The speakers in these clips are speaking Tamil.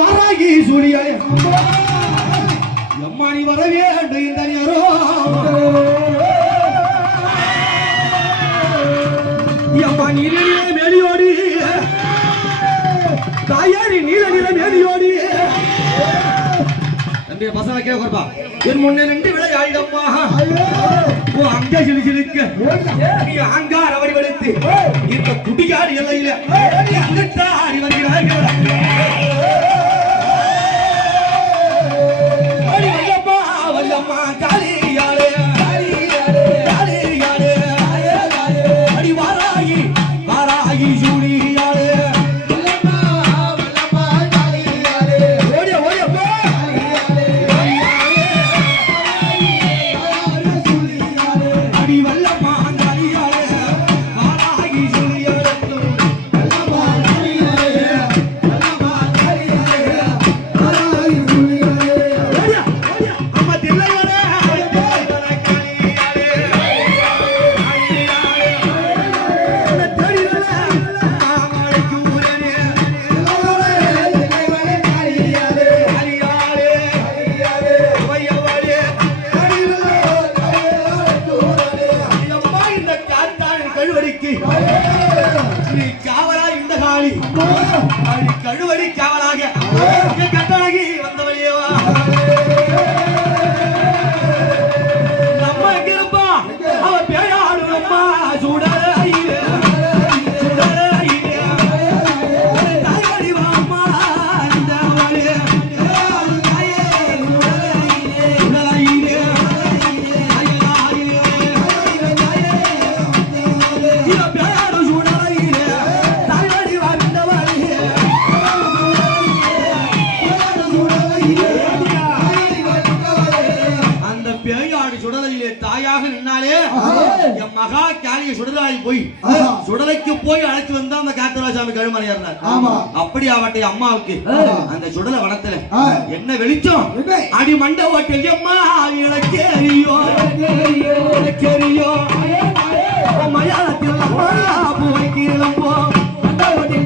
வாராகி சூழியாலே. எம்மா நீ வர வேண்டும் இந்த நேரம் எம்மா நீல நில மேலியோடி. தாயாரி நீல நில மேலியோடி. தம்பி பசங்க கேட்க கொடுப்பா என் முன்னே நின்று விளையாடிடம்மா ஓ அங்க சிலு சிலுக்க. நீ அங்கார வடிவெடுத்து. இந்த குடிகார் எல்லையில. கழுவடி கேவலாக. மகா காளிய சுடலாய் போய் சுடலைக்கு போய் அழைத்து வந்தா அந்த காத்தராசாமி கழுமறையார். அப்படி அவட்டை அம்மாவுக்கு அந்த சுடல வனத்துல. என்ன வெளிச்சம்? அடி மண்ட ஓட்டு அம்மா இலக்கேரியோ இலக்கேரியோ மயானத்தில் அம்மா பூவைக்கு இளம்போ ஐயோ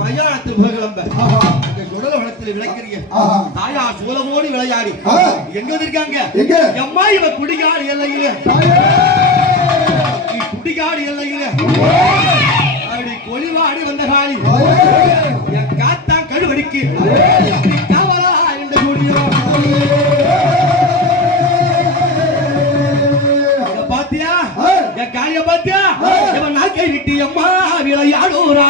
மயானத்தில் புகழம்ப அந்த சுடல வனத்தில் விளக்கறிய ஆஹா. தாயா சூலமோடி விளையாடி. எங்க எங்க? எம்மா இவ குடிகாடு எல்லையில. குடிகாடு எல்லையில. அப்படி கொலிவாடி வந்த காளி. என் காத்தான் கழுவடிக்கு. அம்மா விளையாடுறா